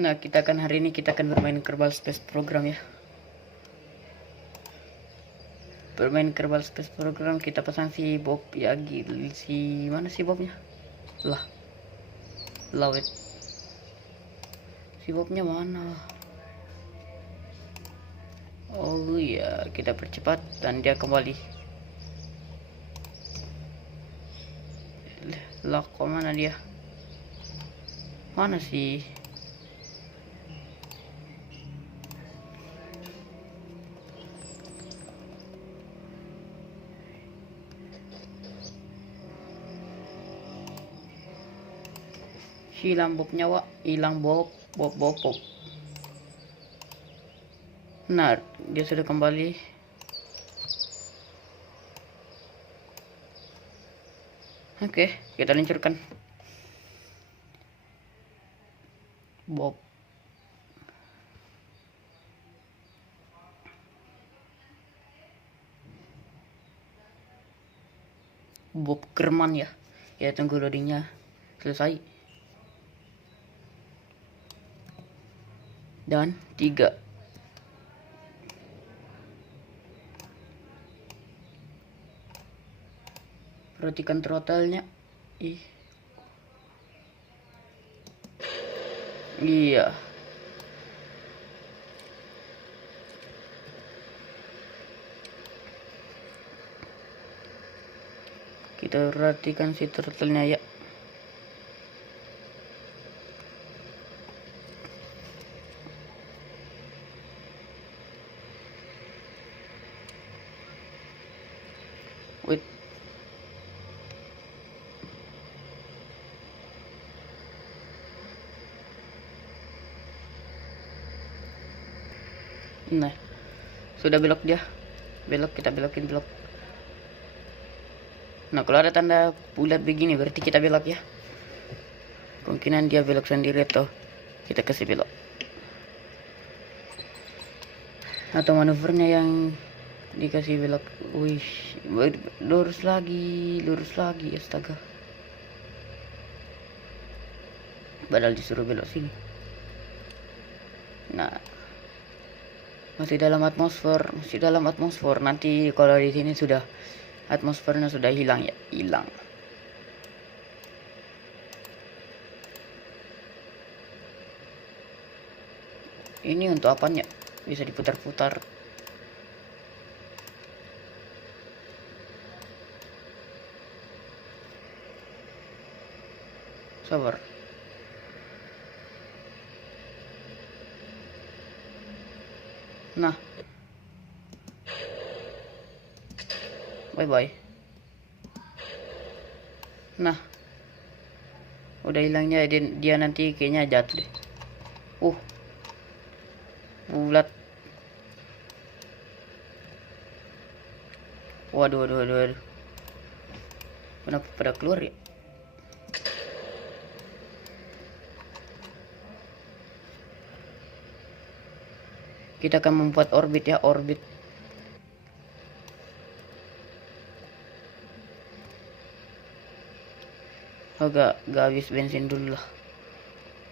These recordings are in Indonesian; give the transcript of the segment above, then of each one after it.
Nah, hari ini kita akan bermain Kerbal Space Program ya. Bermain Kerbal Space Program, kita pasang si Bob ya, si mana sih Bobnya? Lah, lawet. Si Bobnya mana? Oh iya, kita percepat dan dia kembali. Lah, kok mana dia? Mana sih? Hilang Bobnya, Wak. Hilang Bob. Nah, dia sudah kembali. Oke, kita luncurkan Bob. Bob Kerman ya. Ya, tunggu loadingnya selesai. Dan 3. Perhatikan throttle-nya. Iya. Kita perhatikan si throttle-nya ya. Wait. Nah, sudah belok dia. Belok, kita belokin belok. Nah, kalau ada tanda bulat begini berarti kita belok ya. Kemungkinan dia belok sendiri atau kita kasih belok. Atau manuvernya yang dikasih belok. Wih, lurus lagi, astaga. Padahal disuruh belok sini. Nah, masih dalam atmosfer. Nanti kalau di sini sudah atmosfernya sudah hilang ya, hilang. Ini untuk apanya? Bisa diputar-putar. Sabar. Nah, bye. Nah, udah hilangnya dia nanti kayaknya jatuh deh. Bulat. Waduh. Kenapa pada keluar ya? Kita akan membuat orbit ya, orbit. Gak habis bensin dulu lah.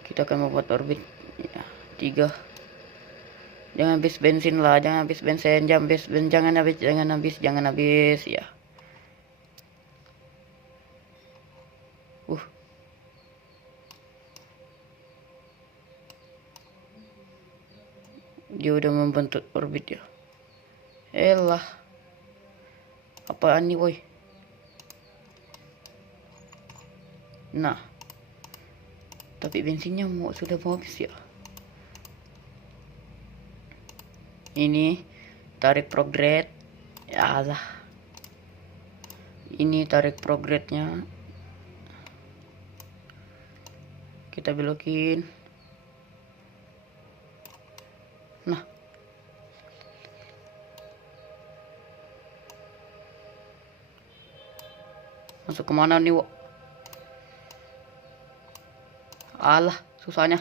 Kita akan membuat orbit ya, 3. Jangan habis bensin lah, jangan habis ya. Dia udah membentuk orbit ya. Elah, apaan nih woi? Nah, tapi bensinnya sudah mau habis ya. Ini tarik prograde ya lah. Ini tarik prograde-nya. Kita belokin. Nah, masuk kemana nih, Wak? Alah, susahnya.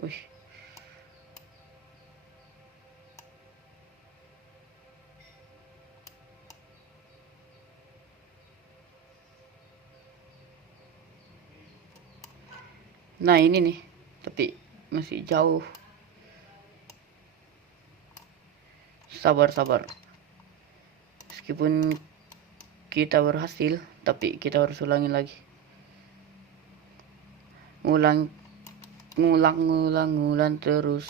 Wih. Nah ini nih, tapi masih jauh. Sabar. Meskipun kita berhasil, tapi kita harus ulangi lagi. Ngulang terus.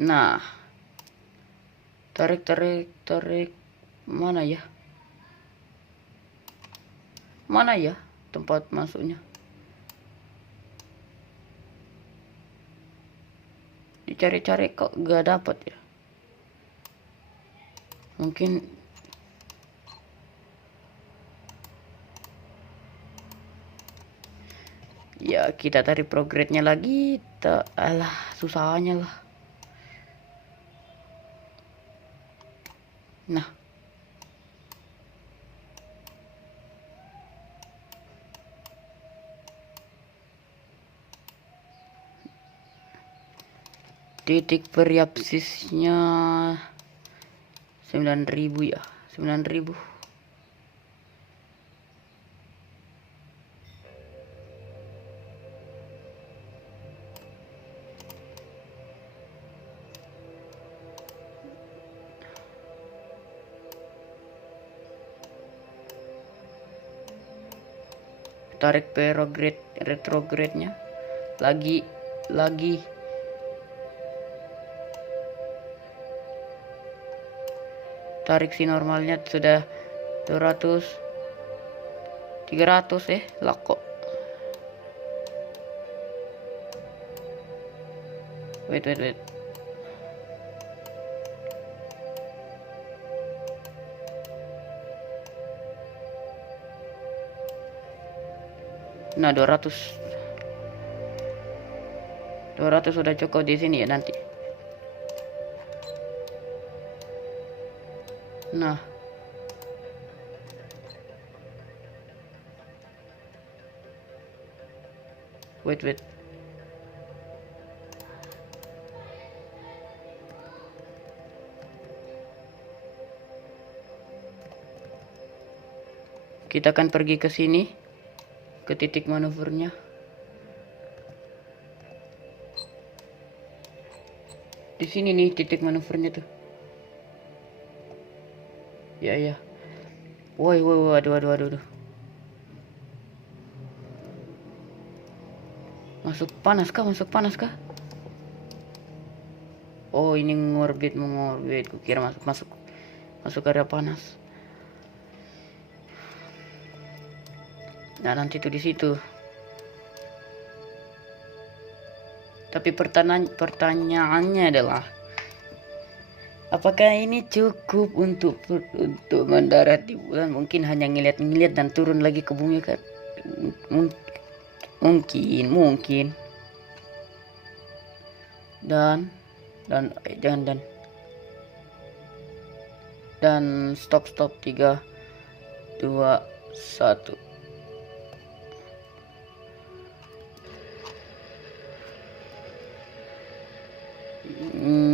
Nah, tarik. Mana ya? Mana ya tempat masuknya? Dicari-cari kok gak dapat ya. Mungkin ya kita tarik progresnya lagi. Alah, susahnya lah. Nah, titik periapsisnya 9.000 ya, 9.000. Tarik retrograde-nya lagi. Tarik si normalnya sudah 200, 300 lah kok. Wait. Nah, 200 sudah cukup di sini ya nanti. Nah, wait. Kita akan pergi ke sini, ke titik manuvernya. Di sini nih titik manuvernya tuh. Ya. Woi, waduh. Masuk panas kah? Oh, ini mengorbit. Kukira masuk area panas. Nah, nanti tuh di situ. Tapi pertanyaannya adalah, apakah ini cukup untuk mendarat di bulan? Mungkin hanya ngeliat dan turun lagi ke bumi kan? Mungkin. Dan stop 3 2 1.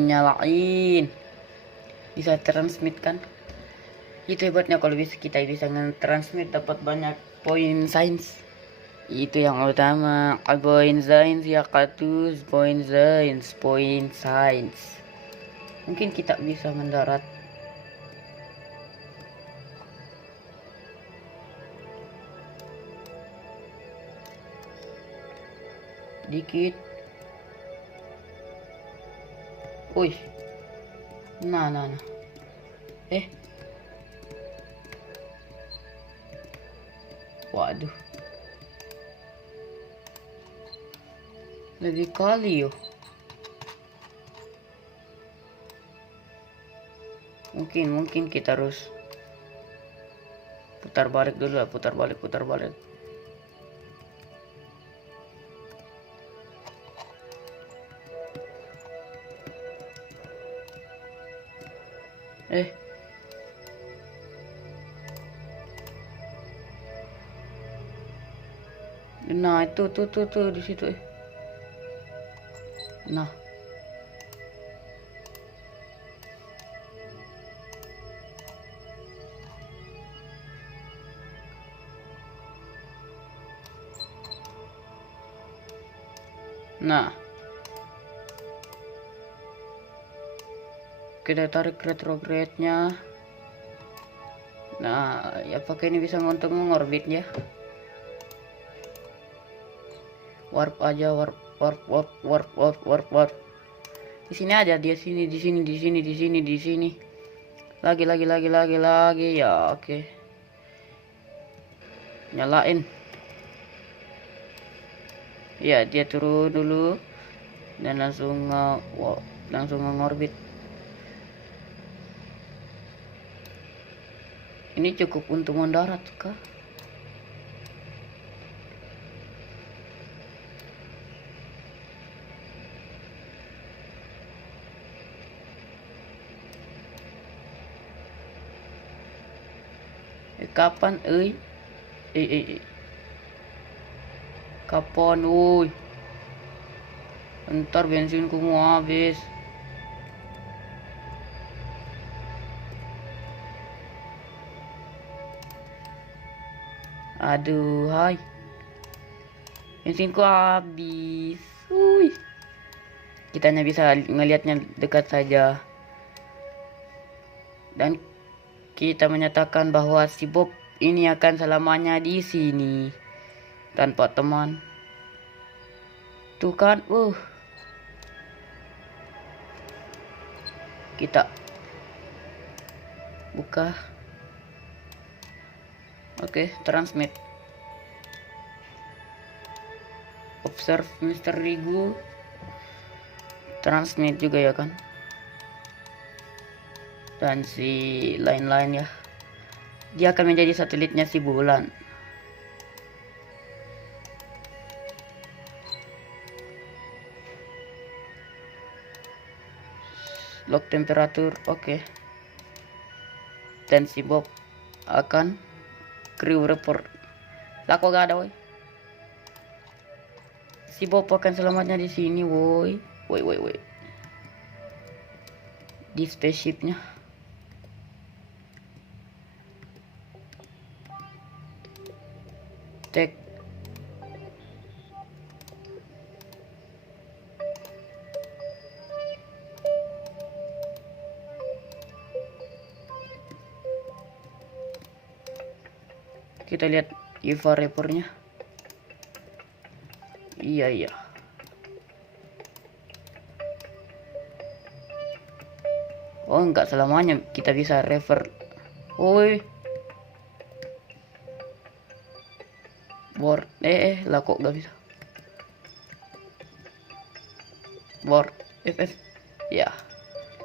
Nyalain. Bisa transmit kan? Itu hebatnya kalau kita bisa nge-transmit, dapat banyak poin sains. Itu yang utama. Poin sains ya, katus poin sains. Mungkin kita bisa mendarat. Dikit. Wih. Nah. Waduh. Lebih kali yo. Mungkin kita harus putar balik dulu lah, putar balik. Eh, nah itu tuh di situ. Nah, nah, kita tarik retrograde-nya. Nah, ya pakai ini bisa untuk mengorbit ya. Warp aja, warp. Di sini aja, di sini. Lagi ya, oke. Nyalain. Ya, dia turun dulu dan langsung ngorbit. Ini cukup untuk mendarat kah? Kapan kapan ntar bensinku mau habis. Aduh, hai, bensinku habis. Kita hanya bisa ngelihatnya dekat saja, dan kita menyatakan bahwa si Bob ini akan selamanya di sini tanpa teman. Tuh kan, kita buka. Oke, transmit. Observe Mr. Rigu. Transmit juga ya kan. Dan si lain-lain ya. Dia akan menjadi satelitnya si bulan. Log temperatur, oke. Dan si Bob akan crew report. Lah kok gak ada, woi. Si Bob akan selamatnya di sini, woi. Woi. Di spaceshipnya. Tek. Kita lihat IVA reportnya. Iya. Oh, enggak selamanya kita bisa refer. Woi. Board. Lah kok gak bisa. Board. FF. Ya.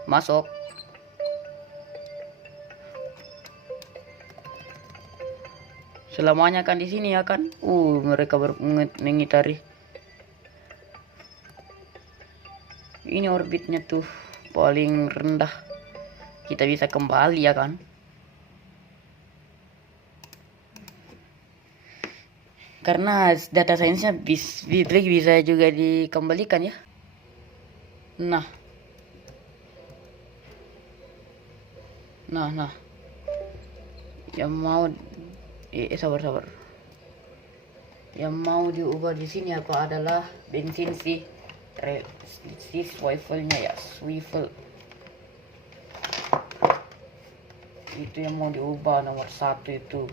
Masuk. Selamanya kan di sini ya kan? Mereka mengitari. Ini orbitnya tuh paling rendah. Kita bisa kembali ya kan? Karena data sainsnya bisa juga dikembalikan ya. Nah. Yang mau sabar. Yang mau diubah di sini apa adalah bensin si swivelnya ya, swivel. Itu yang mau diubah nomor 1 itu.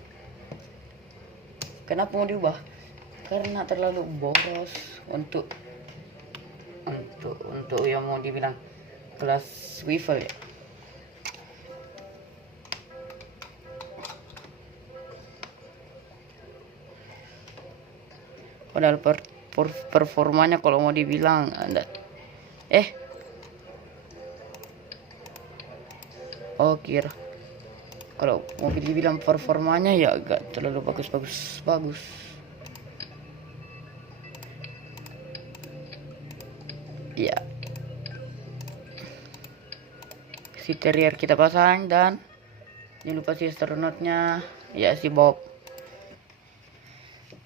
Kenapa mau diubah? Karena terlalu boros untuk yang mau dibilang kelas swivel ya. Padahal performanya kalau mau dibilang kira kalau mau dibilang performanya ya agak terlalu bagus. Ya, si terrier kita pasang, dan jangan lupa si astronotnya, ya si Bob.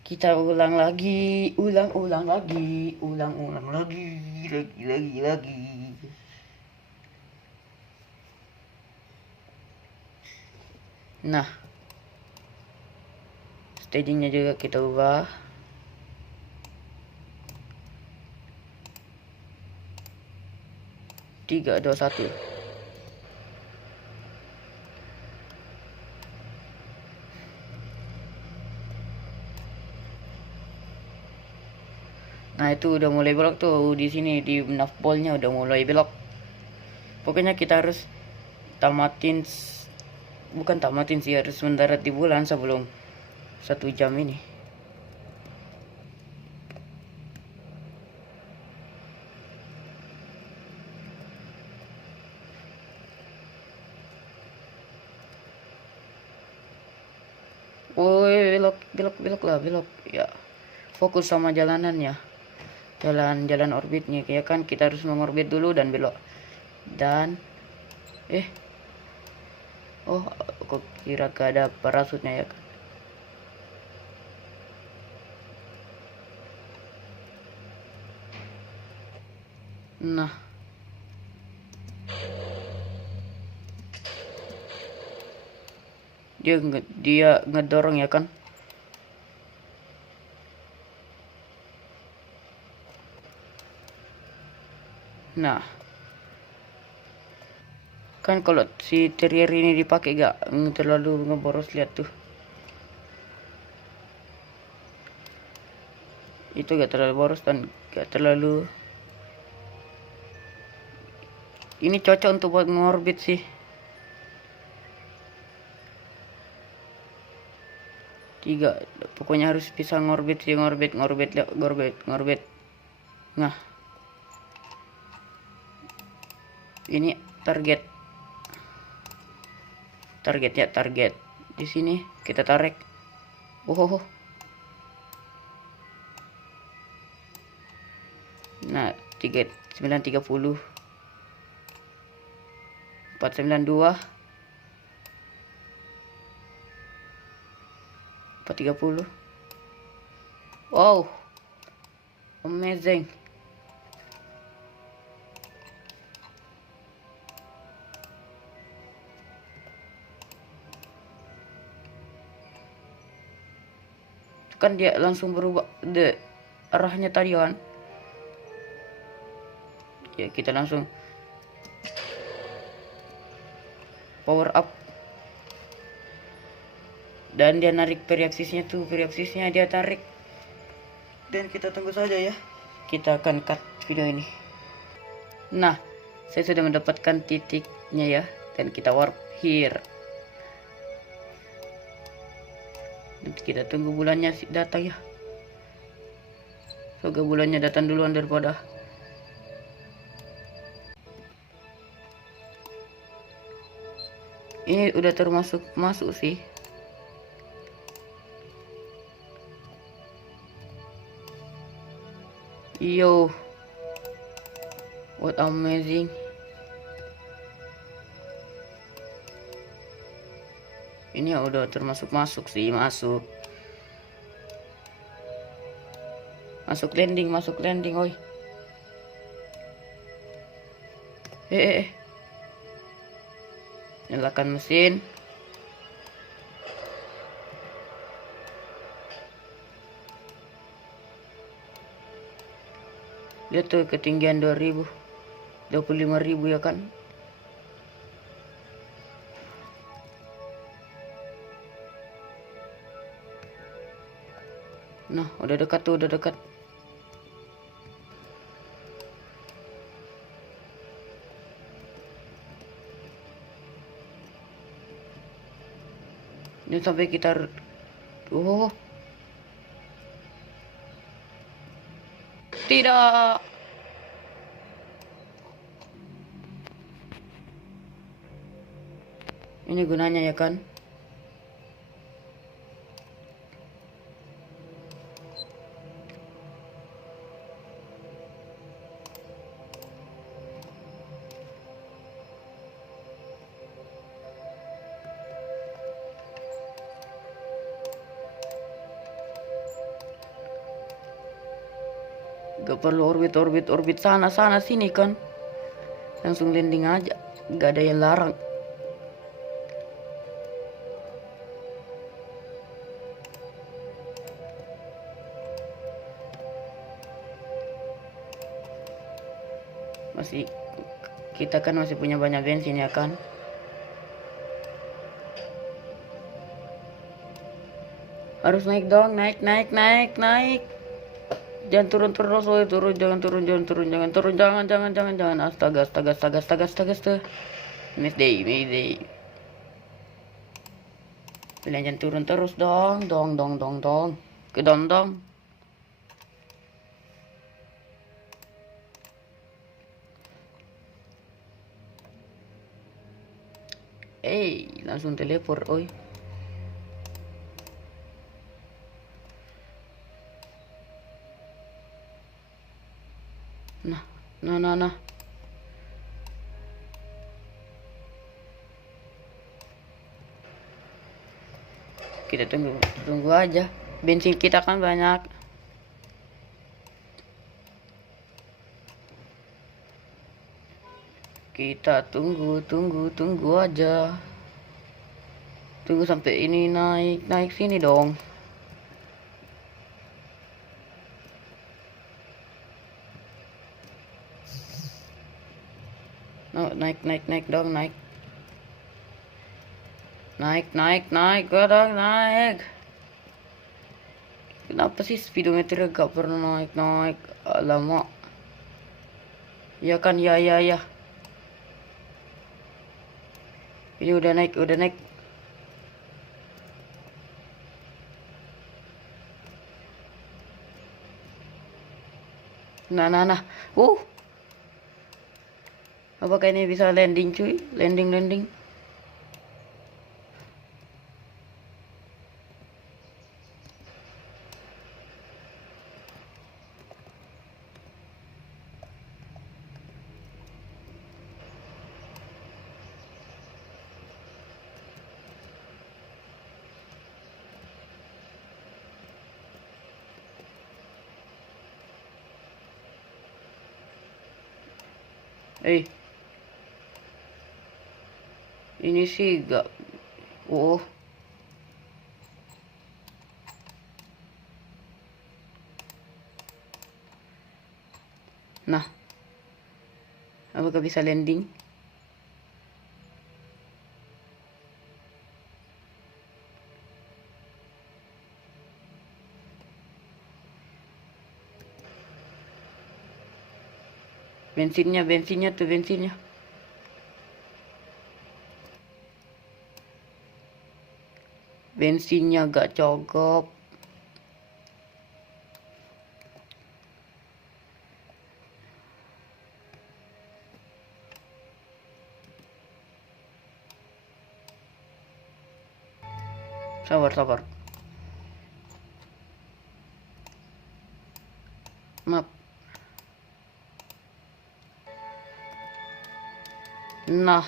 Kita ulang lagi, ulang lagi, lagi. Nah, stagingnya juga kita ubah. Tiga, dua, satu. Nah, itu udah mulai belok tuh di sini di navballnya udah mulai belok. Pokoknya kita harus bukan tamatin sih, harus mendarat di bulan sebelum 1 jam ini. Woi, belok ya. Fokus sama jalanannya, jalan orbitnya ya kan. Kita harus mengorbit dulu dan belok. Dan oh, kok kira gak ada parasutnya ya kan. Nah, dia ngedorong ya kan. Nah, kan kalau si terrier ini dipakai gak terlalu ngeboros, lihat tuh. Itu gak terlalu boros dan gak terlalu. Ini cocok untuk buat ngorbit sih. Tiga, pokoknya harus bisa ngorbit sih, ngorbit. Nah, ini target di sini kita tarik. Nah, 930 492 430. Wow, amazing. Kan dia langsung berubah arahnya tadi kan. Ya, kita langsung power up. Dan dia narik periaksisnya dia tarik. Dan kita tunggu saja ya. Kita akan cut video ini. Nah, saya sudah mendapatkan titiknya ya. Dan kita warp here. Dan kita tunggu bulannya datang ya. Semoga bulannya datang duluan daripada. Ini udah termasuk masuk sih. Yo, what amazing. Ini udah termasuk masuk sih, masuk landing, oi. Nyalakan mesin. Lihat tuh ketinggian 25.000 ya kan. Nah, udah dekat. Ini sampai kita tidak. Ini gunanya ya kan. Gak perlu orbit sana sini kan. Langsung landing aja, gak ada yang larang. Masih kita kan masih punya banyak bensin ya kan. Harus naik dong, naik. Jangan turun terus, woy, jangan turun. Astaga. Mayday. Kalian jangan turun terus dong. Ke dong. Langsung teleport, oi. Nah. Kita tunggu aja. Bensin kita kan banyak. Kita tunggu aja. Tunggu sampai ini naik sini dong. No, naik dong, naik. Kenapa sih speedometer gak pernah naik? Alamak. Ya kan, ya. Ini udah naik. Nah. Apakah ini bisa landing, cuy? Landing. Ini sih gak. Nah, apakah bisa landing? Bensinnya. Bensinnya gak cukup. Sabar. Maaf. Nah,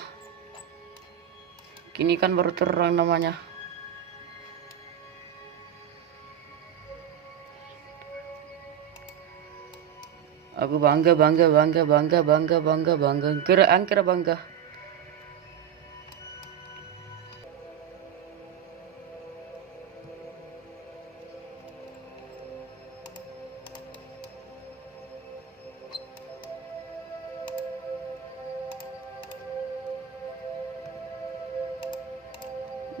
kini kan baru terang namanya. Aku bangga. Kira bangga.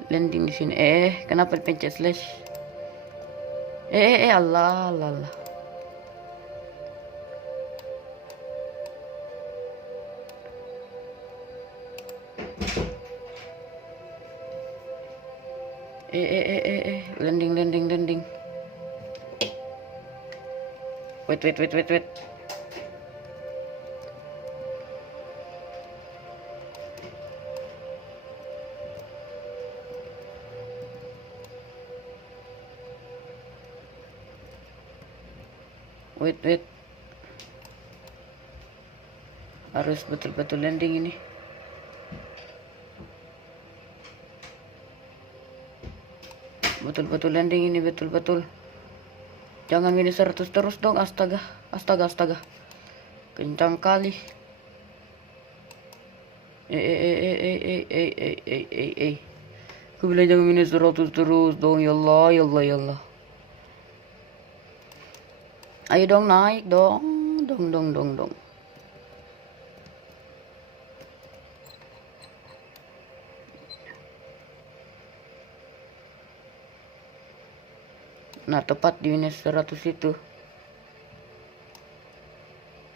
Landing di sini. Kenapa pencet slash? Allah. Landing. Wait. Wait. Harus betul-betul landing ini. Betul landing ini, betul. Jangan minus 100 terus dong, astaga. Astaga, astaga. Kencang kali. Aku bilang jangan minus 100 terus dong. Ya Allah, ya Allah, ya Allah. Ayo dong naik dong. Dong. Nah, tepat di minus 100 itu.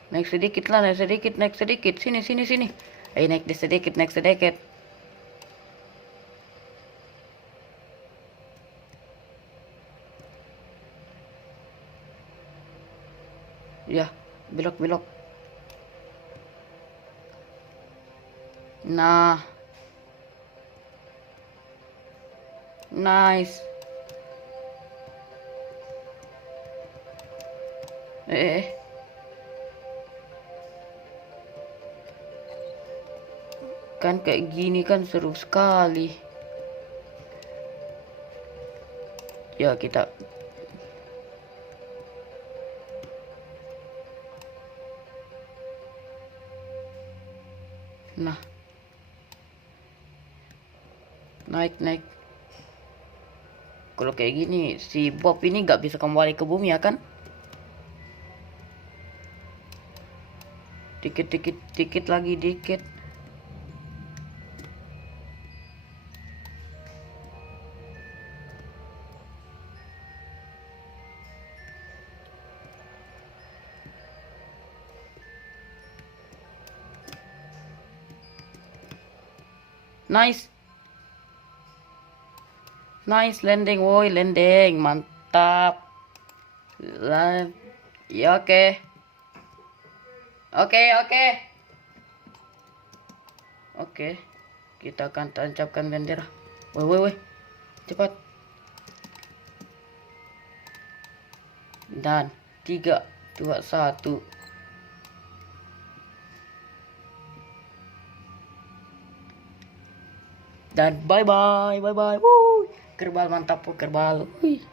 Naik sedikit lah, naik sedikit. Sini. Ayo naik sedikit. Ya, belok. Nah. Nice. Kan kayak gini kan seru sekali. Ya, kita nah, naik. Kalau kayak gini si Bob ini nggak bisa kembali ke bumi ya kan? Dikit lagi. Nice landing, woi landing, mantap. Ya oke. Kita akan tancapkan bendera. Woi, cepat. Dan 3, 2, 1. Dan bye bye. Kerbal mantap, kerbal. Wih.